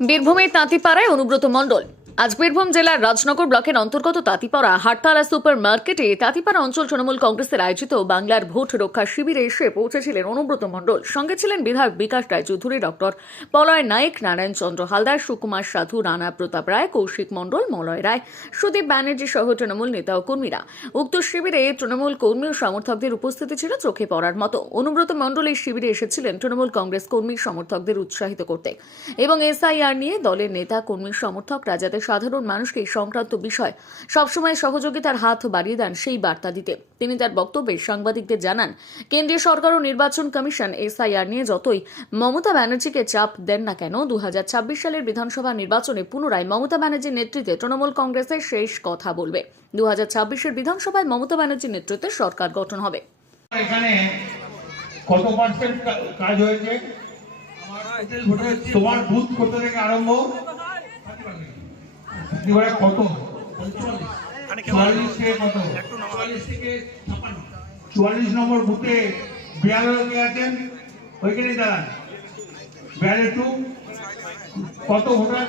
বীরভূমের তাঁতিপাড়ায় অনুব্রত মণ্ডল। আজ বীরভূম জেলার রাজনগর ব্লকের অন্তর্গত তাঁতিপাড়া হাটতলা সুপার মার্কেটে তাঁতিপাড়া অঞ্চল তৃণমূল কংগ্রেসের আয়োজিত বাংলার ভোট রক্ষা শিবিরে এসে পৌঁছেছিলেন অনুব্রত মণ্ডল। সঙ্গে ছিলেন বিধায়ক বিকাশ রায়চৌধুরী ডক্টর পলয় নায়েক, নারায়ণ চন্দ্র হালদার, সুকুমার সাধু, রানা প্রতাপ রায়, কৌশিক মণ্ডল, মলয় রায়, সুদীপ ব্যানার্জি সহ তৃণমূল নেতা ও কর্মীরা। উক্ত শিবিরে তৃণমূল কর্মী ও সমর্থকদের উপস্থিতি ছিল চোখে পড়ার মতো। অনুব্রত মণ্ডল এই শিবিরে এসেছিলেন তৃণমূল কংগ্রেস কর্মী সমর্থকদের উৎসাহিত করতে। এবং এসআইআর নিয়ে দলের নেতা, কর্মী সমর্থকরা যাতে সাধারণ মানুষকে সংক্রান্ত বিষয়। সবসময় সহযোগিতার হাত বাড়িয়ে দেন সেই বার্তা দিতে। তিনি তার বক্তব্যে সাংবাদিকদের জানান, কেন্দ্রীয় সরকার ও নির্বাচন কমিশন এসআইআর নিয়ে যতই মমতা ব্যানার্জিকে চাপ দেন না কেন দু হাজার ছাব্বিশ সালের বিধানসভা নির্বাচনে পুনরায় মমতা ব্যানার্জির নেতৃত্বে তৃণমূল কংগ্রেসের শেষ কথা বলবে। দু হাজার বিধানসভায় মমতা ব্যানার্জির নেতৃত্বে সরকার গঠন হবে। এখানে কত পার্সেন্ট কাজ হয়েছে? তোমার বুথ থেকে আরম্ভ? এবারে কত? চুয়াল্লিশ থেকে কত? চুয়াল্লিশ নম্বর বুথে বিয়াল্লিশ কে আছেন। ওইখানে দাঁড়ান। বিয়ালে টু। কত ভোটার?